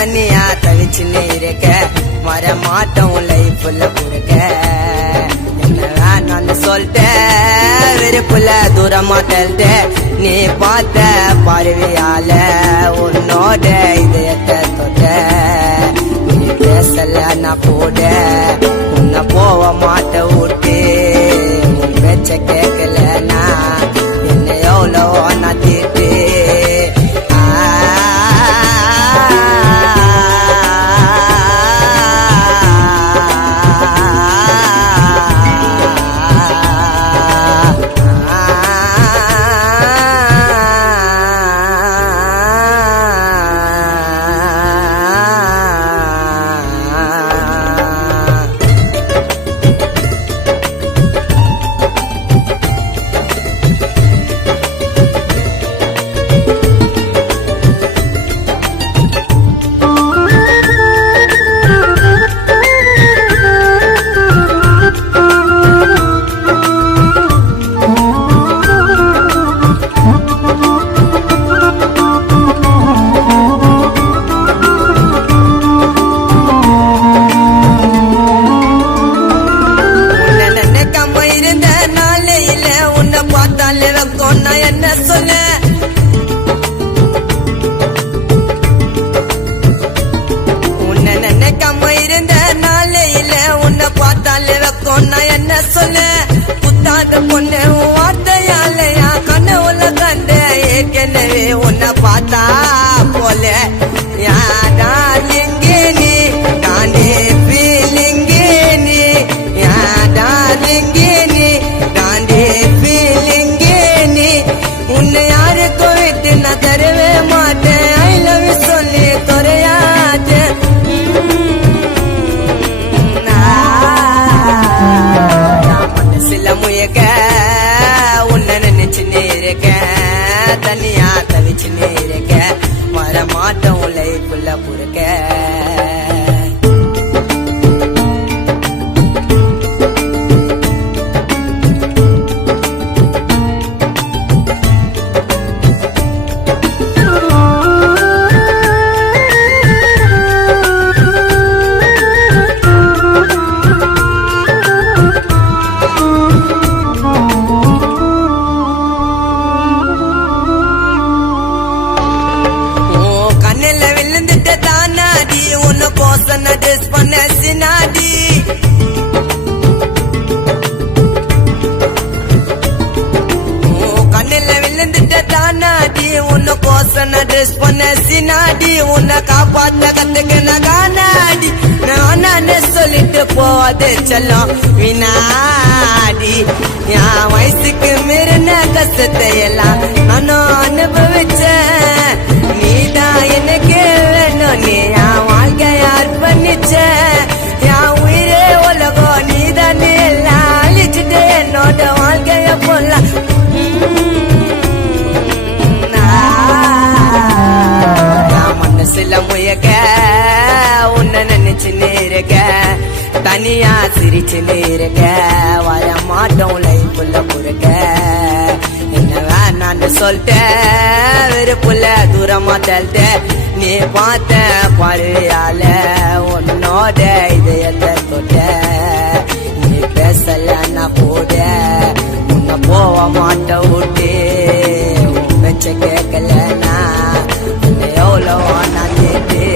தனியா தவிச்சுன்னு இருக்க வர மாட்டோம் லைஃப்ல பொறுக்க என்ன வேணான்னு சொல்லிட்டேன் வெறுப்புல தூரமா தள்ளிட்டேன் நீ பார்த்த பார்வையால உன்னோட இதயத்தை தொட்ட நீ பேசல நான் கூட உன்னை போக மாட்ட விட்டு உன் பேச்ச கேட்கலனா என்ன எவ்வளவோ நான் தீட்டு என்ன சொல்ல உன்னை நினைக்காம இருந்த நாளையில உன்னை பார்த்தாலே வைக்கும் நான் என்ன சொல்ல புத்தாத பொண்ணு வார்த்தையாலையா கனவுல கண்ட ஏற்கனவே உன்னை பார்த்தா போல யாரா எங்கே நீ தானே ஃபீலிங்கே நீ யாரா எங்கே நீ தானே ஃபீலிங்கே நீ உன்னை யாருக்கும் விட்டு நான் தரவே மாட்டேன் ஐ லவ் யூ சொல்லி குறையாத மனசுல முயக்க உன்னை நினைச்சுன்னு இருக்க தனியா தவிச்சுன்னு இருக்க வர மாட்டோம் லைஃப்ல பொறுக்க சினாடி கண்ணில விழுந்துட்ட தானாடி உன்னை கோசன ட்ரெஸ் பண்ண சினாடி உன்னை காப்பாத்த கத்துக்கின கானாடி நானே சொல்லிட்டு போவாது செல்லம் வினாடி என் வயசுக்கு மீறின கஷ்டத்தை எல்லாம் நானும் அனுபவிச்சேன் நீதான் எனக்கு வேணும் நீ என் வாழ்க்கைய அர்ப்பணிச்ச என் உயிரே உலகம் நீதான் எல்லாம் அழிச்சுட்டு என்னோட வாழ்க்கைய போல மனசுல முயக்க உன்னை நினைச்சுன்னு இருக்க தனியா சிரிச்சுன்னு இருக்க வர மாட்டோம் லைஃப்ல பொறுக்க என்ன வேணான்னு சொல்லிட்டேன் வெறுப்புல தூரமா தள்ளிட்டேன் நீ பார்த்த பார்வையால உன்னோட இதயத்தை தொட்ட நீ பேசல நான் கூட உன்னை போக மாட்ட விட்டு உன் பேச்ச கேட்கலனா எவ்வளவோ நான் கேட்டு